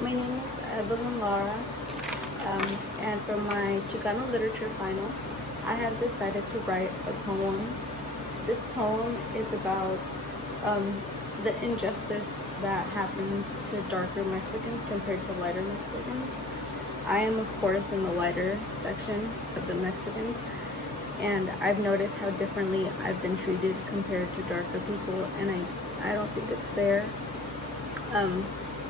My name is Evelyn Lara, and for my Chicano literature final, I have decided to write a poem. This poem is about the injustice that happens to darker Mexicans compared to lighter Mexicans. I am, of course, in the lighter section of the Mexicans, and I've noticed how differently I've been treated compared to darker people, and I don't think it's fair.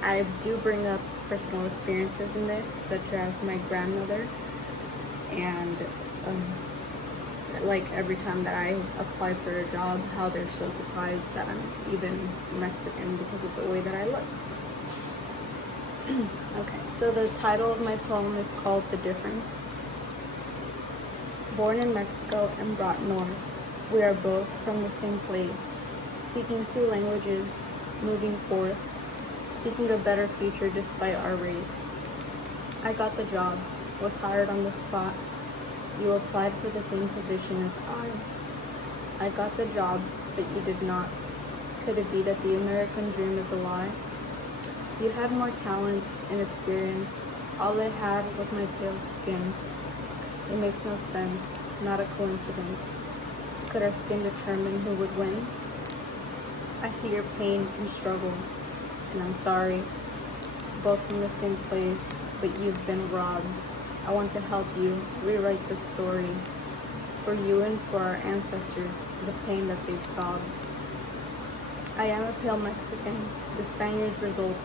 I do bring up personal experiences in this, such as my grandmother, and like every time that I apply for a job, how they're so surprised that I'm even Mexican because of the way that I look. Okay, so the title of my poem is called The Difference. Born in Mexico and brought north, we are both from the same place, speaking two languages, moving forth, seeking a better future despite our race. I got the job, was hired on the spot. You applied for the same position as I got the job, but you did not. Could it be that the American dream is a lie? You had more talent and experience. All I had was my pale skin. It makes no sense, not a coincidence. Could our skin determine who would win? I see your pain and struggle, and I'm sorry. Both from the same place, but you've been robbed. I want to help you rewrite this story for you and for our ancestors, the pain that they've sobbed. I am a pale Mexican, the Spaniard's result,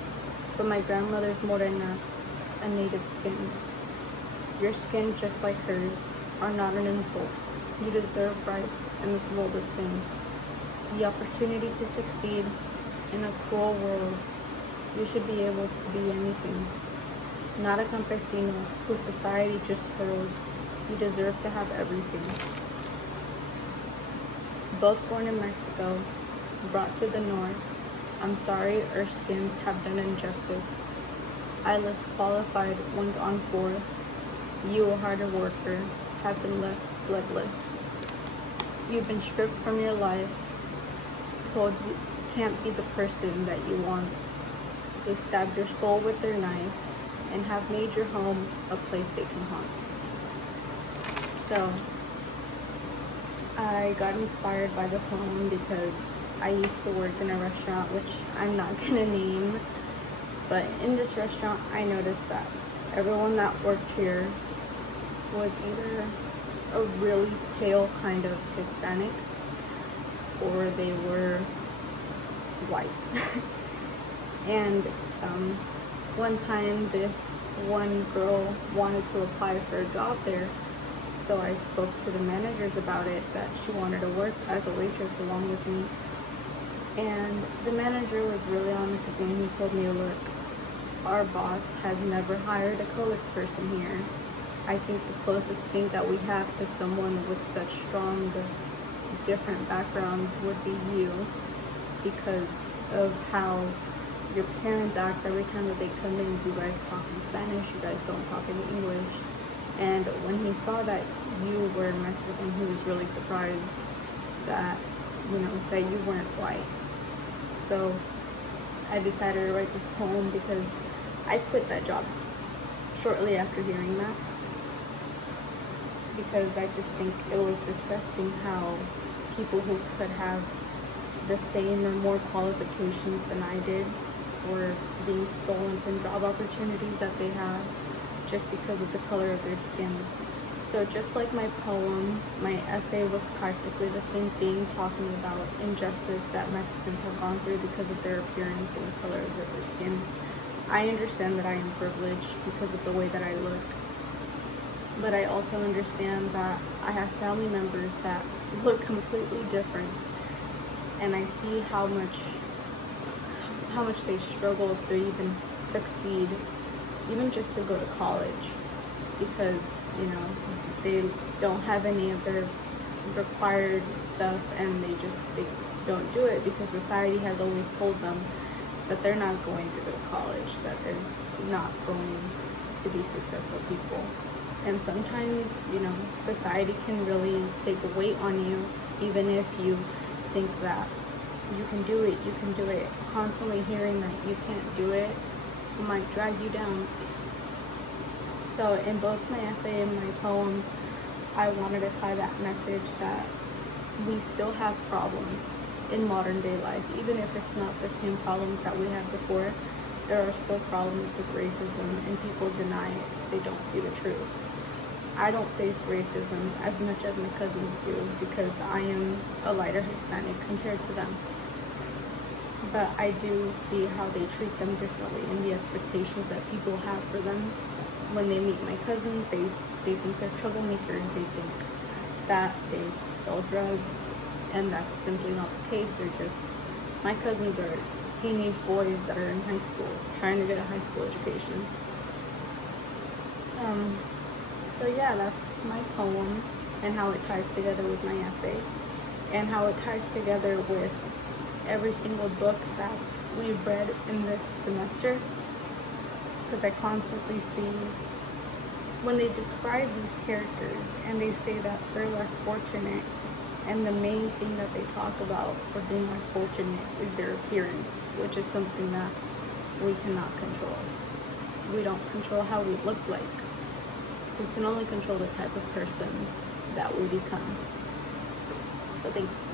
but my grandmother's morena, a native skin. Your skin, just like hers, are not an insult. You deserve rights in this world of sin. The opportunity to succeed in a cruel world. You should be able to be anything. Not a campesino whose society just hurled. You deserve to have everything. Both born in Mexico, brought to the north. I'm sorry our skins have done injustice. I less qualified went on forth. You, a harder worker, have been left bloodless. You've been stripped from your life, told you can't be the person that you want. They stabbed your soul with their knife and have made your home a place they can haunt. So, I got inspired by the poem because I used to work in a restaurant, which I'm not gonna name, but in this restaurant I noticed that everyone that worked here was either a really pale kind of Hispanic or they were white. And one time this one girl wanted to apply for a job there, so I spoke to the managers about it, that she wanted to work as a waitress along with me. And the manager was really honest with me, and he told me, look, our boss has never hired a colored person here. I think the closest thing that we have to someone with such strong, different backgrounds would be you, because of how your parents act every time that they come in. You guys talk in Spanish, you guys don't talk in English. And when he saw that you were Mexican, he was really surprised that, that you weren't white. So I decided to write this poem because I quit that job shortly after hearing that, because I just think it was disgusting how people who could have the same or more qualifications than I did were being stolen from job opportunities that they have just because of the color of their skins. So just like my poem, my essay was practically the same thing, talking about injustice that Mexicans have gone through because of their appearance and the colors of their skin. I understand that I am privileged because of the way that I look, but I also understand that I have family members that look completely different, and I see how much they struggle to even succeed, even just to go to college, because they don't have any of their required stuff, and they don't do it because society has always told them that they're not going to go to college, that they're not going to be successful people. And sometimes, society can really take a weight on you, even if you think that you can do it. Constantly hearing that you can't do it might drag you down. So in both my essay and my poems, I wanted to tie that message that we still have problems in modern day life. Even if it's not the same problems that we had before, there are still problems with racism, and people deny it. They don't see the truth. I don't face racism as much as my cousins do because I am a lighter Hispanic compared to them. But I do see how they treat them differently and the expectations that people have for them. When they meet my cousins, they think they're troublemakers. They think that they sell drugs, and that's simply not the case. My cousins are teenage boys that are in high school, trying to get a high school education. So yeah, that's my poem and how it ties together with my essay and how it ties together with every single book that we've read in this semester, because I constantly see when they describe these characters and they say that they're less fortunate, and the main thing that they talk about for being less fortunate is their appearance, which is something that we cannot control. We don't control how we look like. We can only control the type of person that we become. So thank you.